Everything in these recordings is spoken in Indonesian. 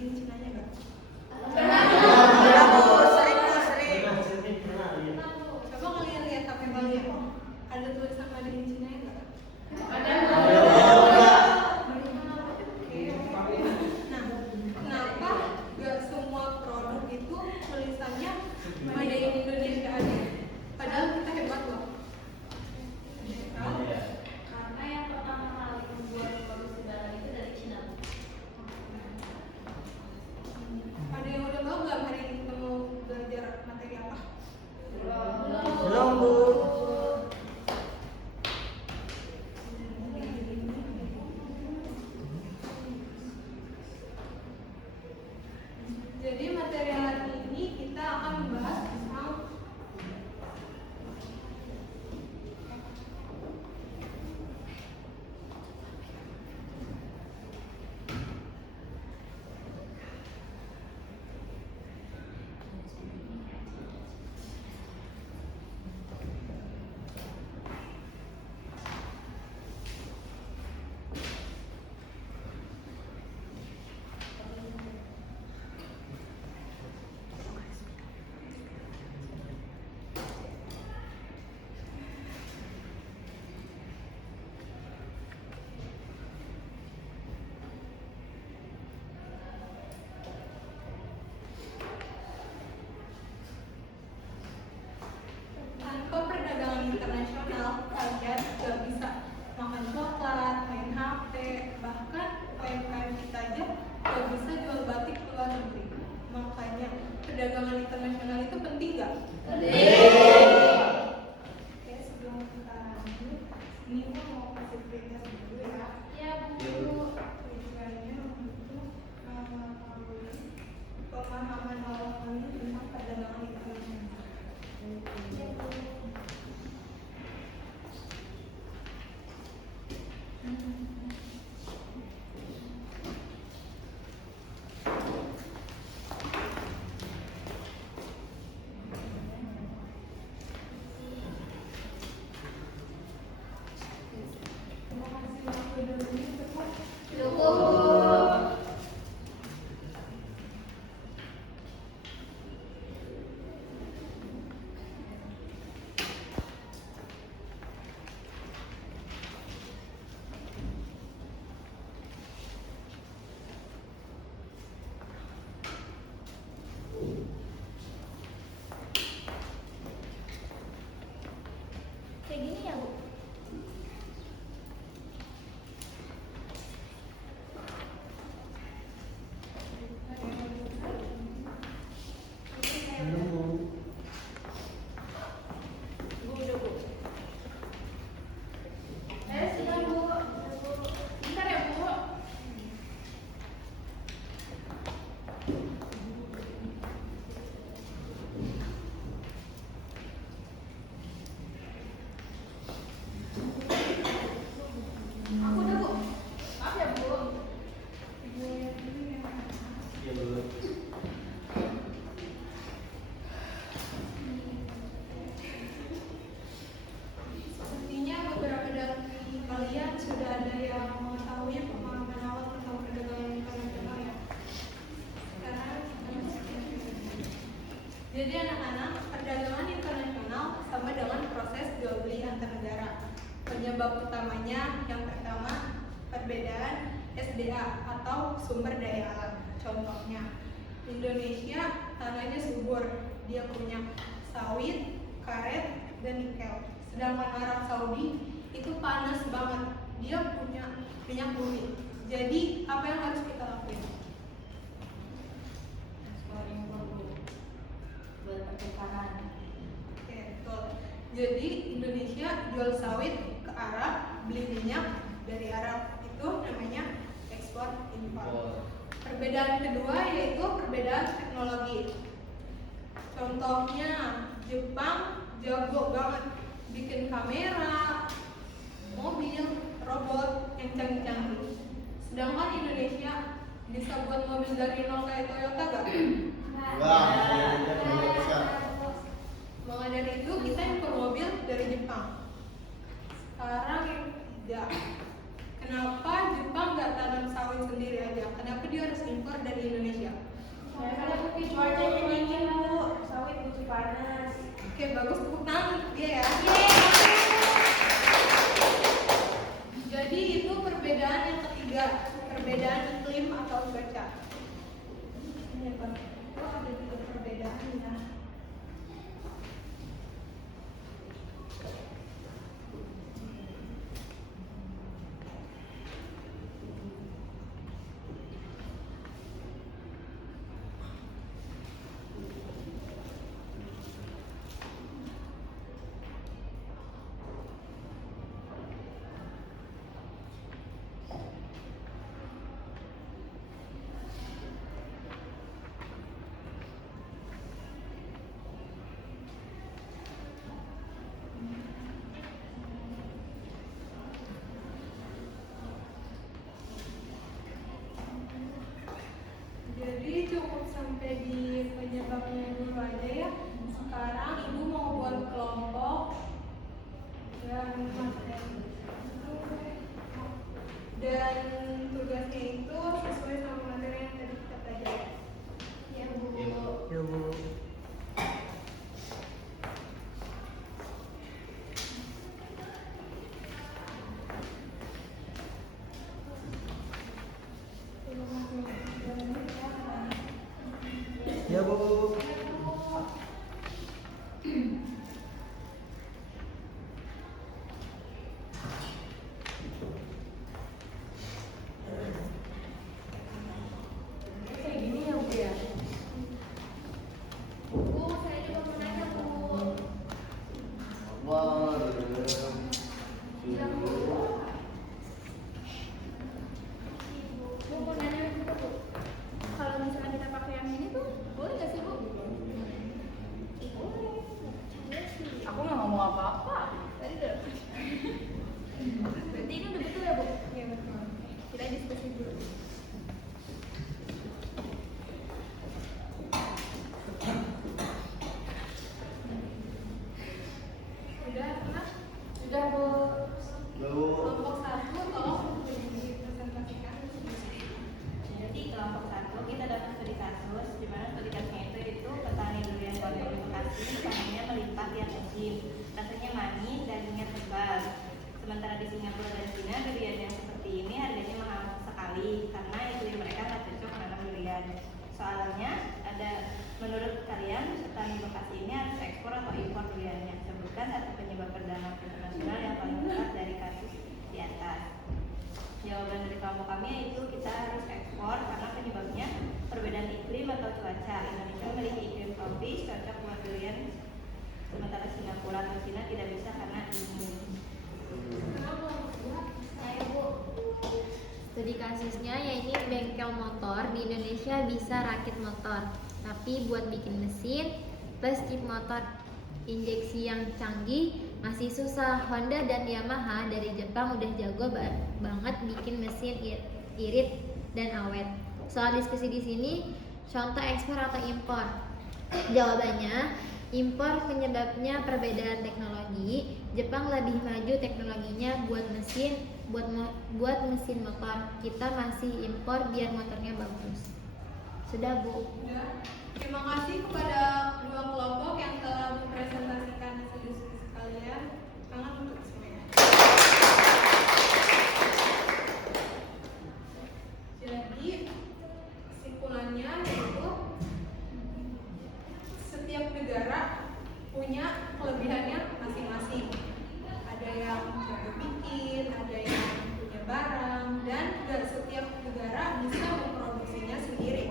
in Cina-nya nggak? Sering. Coba kalian lihat HP kalian, ada tulisan made in Cina-nya nggak? Ada. Oke. Nah, kenapa nggak semua produk itu tulisannya made in Indonesia aja? Padahal kita hebat loh. Karena yang pertama kali membuat produk udara itu dari Cina. Ada yang udah tahu nggak hari ini kita mau belajar materi apa? Belum, Bu. Jadi materi hari ini kita akan membahas tentang tanpa perdagangan internasional, kalian gak bisa makan coklat, main HP, bahkan UMKM kita aja gak bisa jual batik ke luar negeri. Makanya perdagangan internasional itu penting gak? Oke, sebelum kita lanjut, ini gua mau kasih previous dulu ya. Ya, Bu. Tujuannya untuk mengetahui pemahaman awal kalian tentang perdagangan internasional. Ya, Bu. Terima kasih waktu dulu cukup. Cukup. Kayak gini ya, Bu? Belum, Bu. Bu, udah Bu. Sudah, Bu. Bentar ya Bu. Aku udah Bu. Maaf ya Bu. Ibu lihat dulu ya. Iya, Bu. Sepertinya beberapa dari kalian sudah ada yang mengetahui pemahaman awal tentang perdagangan internasional ya. Sekarang kita masuk ke jadi anak-anak, perdagangan internasional sama dengan proses jual beli antar negara. Penyebab utamanya yang pertama perbedaan SDA atau sumber daya alam. Contohnya Indonesia tanahnya subur, dia punya sawit, karet, dan nikel. Sedangkan Arab Saudi itu panas banget, dia punya minyak bumi. Jadi apa yang harus kita lakuin? Ekspor impor, Bu. Buat pertukaran. Oke, betul. Jadi Indonesia jual sawit ke Arab, beli minyak dari Arab, itu namanya ekspor impor. Perbedaan kedua yaitu perbedaan teknologi. Contohnya Jepang jago banget bikin kamera, mobil, robot yang canggih-canggih. Sedangkan Indonesia bisa buat mobil dari nol kayak Toyota gak? Wah, bisa. Maka dari itu kita impor mobil dari Jepang. Sekarang yang tidak. Kenapa Jepang nggak tanam sawit sendiri aja? Kenapa dia harus impor dari Indonesia? Karena cuacanya dingin Bu, sawit butuh panas. Oke, bagus, tepuk tangan dia ya. Jadi itu perbedaan yang ketiga, perbedaan iklim atau cuaca. Ini apa? Oh, ada juga perbedaan ya. Jadi cukup sampai di penyebabnya dulu aja ya. Sekarang ibu mau buat kelompok dan tugasnya itu sesuai sama materi yang tadi kita pelajari. Ya Bu. Ya Bu. Ya Bu. Kayak gini ya Bu ya. Bu, saya juga mau nanya Bu. Wah. Bu mau nanya juga Bu. Kalau misalnya kita pakai yang ini tuh, boleh nggak sih Bu? Boleh. Saya sih. Aku nggak ngomong apa-apa. Tadi udah. Berarti ini udah betul ya Bu? Iya betul. Kita diskusi dulu. Udah pernah? Sudah Bu. Bu. Kelompok satu tolong dipresentasikan. Jadi kelompok satu kita dapat studi kasus, di mana studi kasusnya itu petani durian Kabupaten Bekasi panennya melimpah tiap musim, rasanya manis, dagingnya tebal. Sementara di Singapura dan Cina durian yang seperti ini harganya mahal sekali karena iklim mereka nggak cocok menanam durian. Soalnya ada, menurut kalian petani Bekasi ini harus ekspor atau impor duriannya? Sebutkan satu penyebab perdamaian internasional yang paling berat dari kasus di atas. Jawaban dari kelompok kami yaitu kita harus ekspor karena penyebabnya perbedaan iklim atau cuaca. Indonesia memiliki iklim tropis cocok buat durian, sementara Singapura atau Cina tidak bisa karena dingin. Saya Bu. Studi kasusnya yaitu bengkel motor di Indonesia bisa rakit motor, tapi buat bikin mesin plus chip motor injeksi yang canggih masih susah. Honda dan Yamaha dari Jepang udah jago banget bikin mesin irit dan awet. Soal diskusi di sini, contoh ekspor atau impor? Jawabannya, impor penyebabnya perbedaan teknologi. Jepang lebih maju teknologinya buat mesin motor. Kita masih impor biar motornya bagus. Sudah Bu. Udah. Terima kasih kepada dua kelompok yang telah mempresentasikan hasil diskusi kalian. Tangan untuk semuanya. Jadi kesimpulannya yaitu setiap negara punya kelebihannya masing-masing. Ada yang jago bikin, ada yang punya barang, dan gak setiap negara bisa memproduksinya sendiri.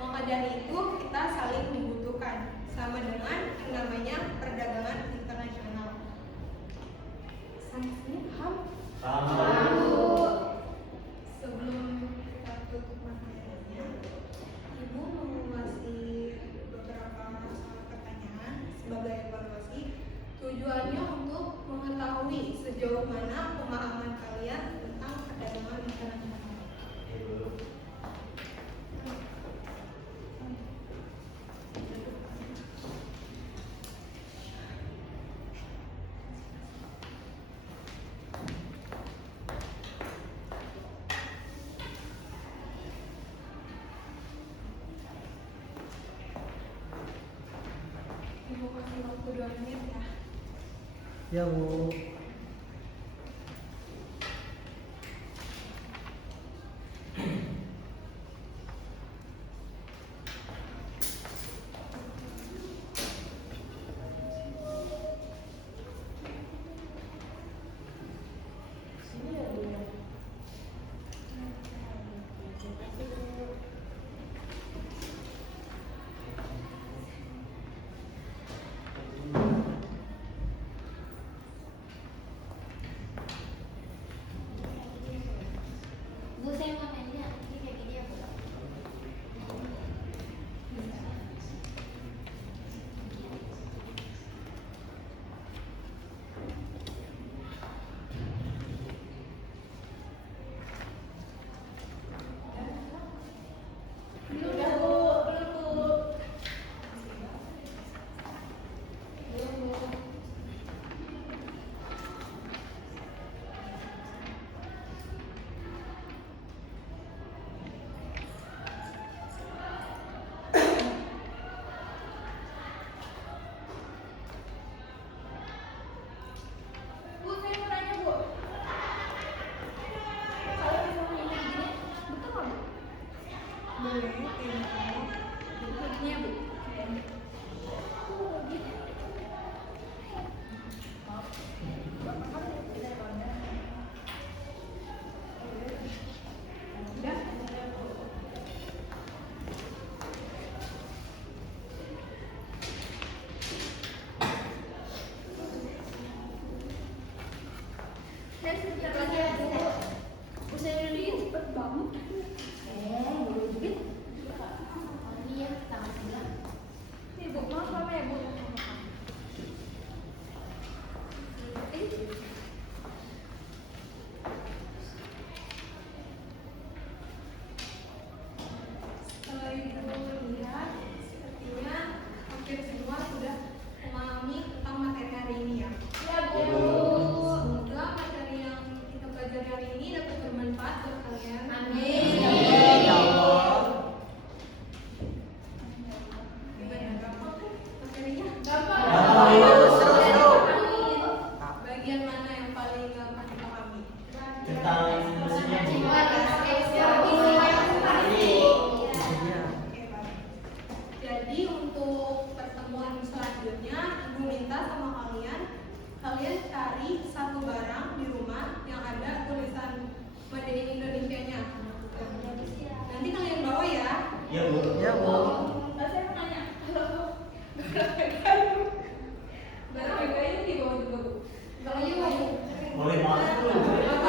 Maka dari itu kita saling dibutuhkan, sama dengan yang namanya perdagangan internasional. Sampai sini paham? Sebelum kita tutup materinya, Ibu mau ngasih beberapa soal pertanyaan sebagai evaluasi. Tujuannya untuk mengetahui sejauh mana pemahaman kalian tentang perdagangan internasional. 2 menit ya. Ya, Bu. Bu, saya mau nanya, ini kayak gini ya Bu? Udah Bu, belum Bu. Belum Bu. Bu, saya mau nanya Bu. Kalau misalnya ini gini, betul nggak Bu? Boleh, tengok. Begini ya Bu. Udah. Dan sebentar lagi ya Bu. Usai dulu cepet banget. Baru duit. Iya, tanggal 9. Nih Bu, maaf lama ya Bu. Setelah Ibu lihat, sepertinya hampir semua sudah memahami tentang materi hari ini ya. Ya, Bu. Semoga materi yang kita pelajari hari ini dapat bermanfaat buat kalian. Amin. Ya Allah. Gimana, gampang kan materinya? Seru. Bagian mana yang paling gampang dipahami? Tentang mesinnya, Bu. Iya. Oke, baik. Jadi untuk pertemuan selanjutnya, Ibu minta sama kalian cari satu barang di rumah yang ada tulisan Made in Indonesia-nya. Nanti kalian bawa ya. Ya, Bu. Ya, Bu. Saya mau nanya, kalau barang kayu dibawa juga Bu. Kalau kayu, Boleh banget, Bu. apa